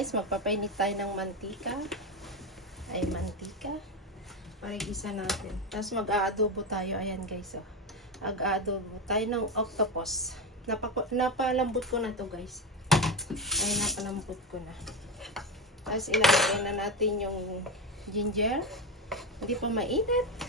guys, magpapainit tayo ng mantika. Ay, mantika. Para igisa natin. Tapos mag-aadobo tayo. Ayan guys, oh. Mag-aadobo tayo ng octopus. Napalambot ko na to guys. Ay, napalambot ko na. Tapos ilalagay na natin yung ginger. Hindi pa mainit.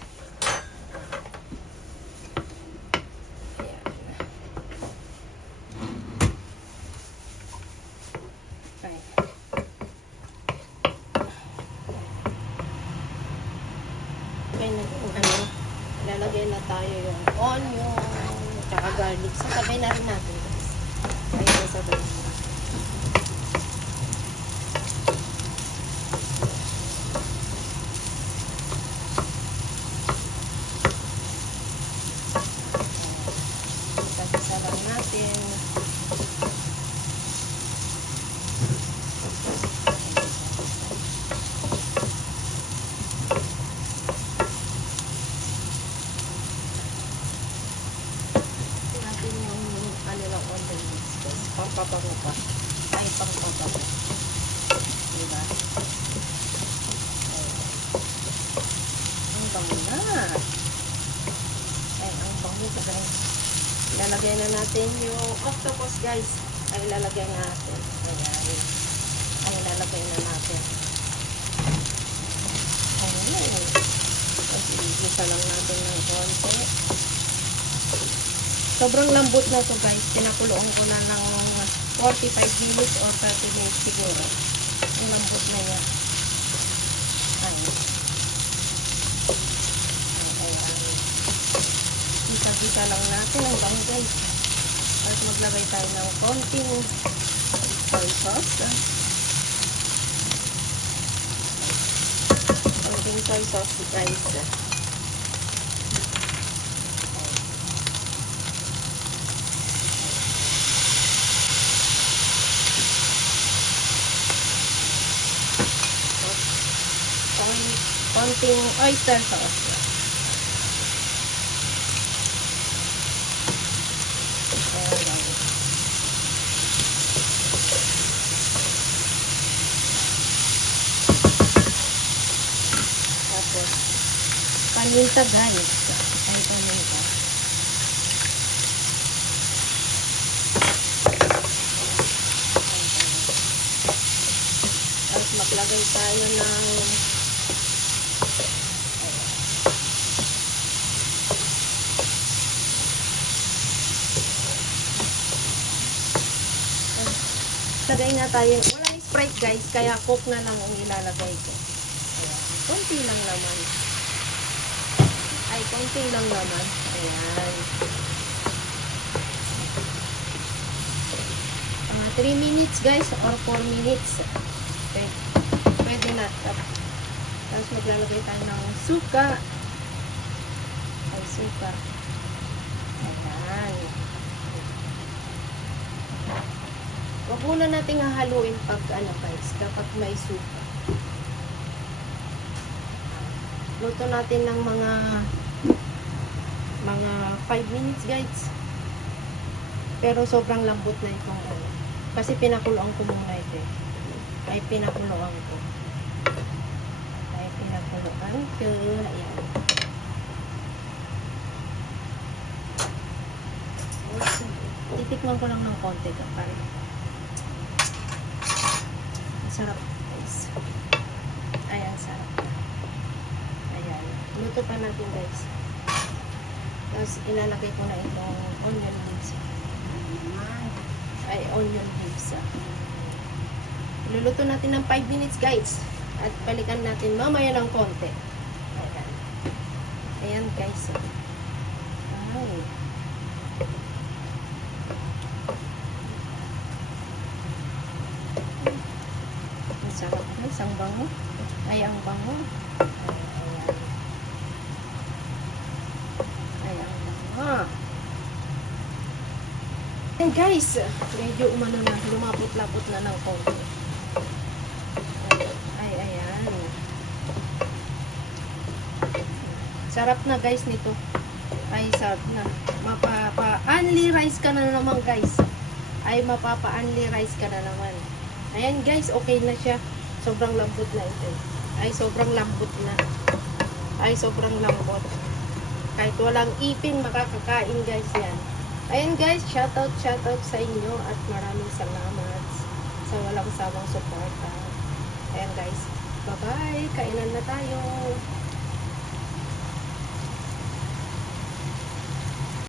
Ilalagay na tayo yung onion tsaka garlic. Sabay na rin natin guys. Ayun, sabay na. Isa lang natin. Pampabango pa. Ay, pampabango. Diba? Ang bango na. Ay, ang bango pa guys. Ilalagay na natin yung octopus guys. Ay, ilalagay na natin. Ayan. Ay, ilalagay na natin. Ayan. Kasi igisa lang natin ng konti. Sobrang lambot na to guys. Pinakuloon ko na ng 45 minutes or 30 minutes siguro. Ang lambot na niya. Ayan. Ayan. Gisa-gisa lang natin ang bango guys. At maglagay tayo ng konting soy sauce. Konting soy sauce guys. Konting oyster sauce. Tapos paminta guys. Ay, paminta. Tapos maglagay tayo ng lagay na tayo. Walang Sprite guys, kaya Coke na lang ang ilalagay ko. Ayan. Konti lang naman. Ay, konti lang naman. Ayan. 3 minutes guys, or 4 minutes. Pwede na. Tapos maglalagay tayo ng suka. Ay, suka. Ayan. Huwag muna natin hahaluin pag guys, kapag may suka. Luto natin ng mga 5 minutes guys. Pero sobrang lambot na itong kasi pinakuloan ko muna ito. Ay pinakuloan ko. Ayan. Titikman ko lang ng konti kapag sarap guys. Ayan, sarap. Ayan. Luto pa natin guys. Tapos ilalagay ko na itong onion leaves. Ay, onion leaves. Luluto natin ng 5 minutes guys. At balikan natin mamaya ng konti. Ayan. Ayan guys. Ay. Sarap guys, ang bango. Ay, ang bango. Ayan. Ay, ang bango. And guys, medyo umano na, lumapot-lapot na ng konti. Ay, ayan. Sarap na guys nito. Ay, sarap na. Mapapa-unli rice ka na naman guys. Ay, mapapa-unli rice ka na naman. Ayan guys, okay na siya. Sobrang lambot na ito. Ay, sobrang lambot na. Ay, sobrang lambot. Kahit walang ipin, makakakain guys yan. Ayan guys, shoutout sa inyo at maraming salamat sa walang sawang suporta. Ayan guys, bye-bye. Kainan na tayo.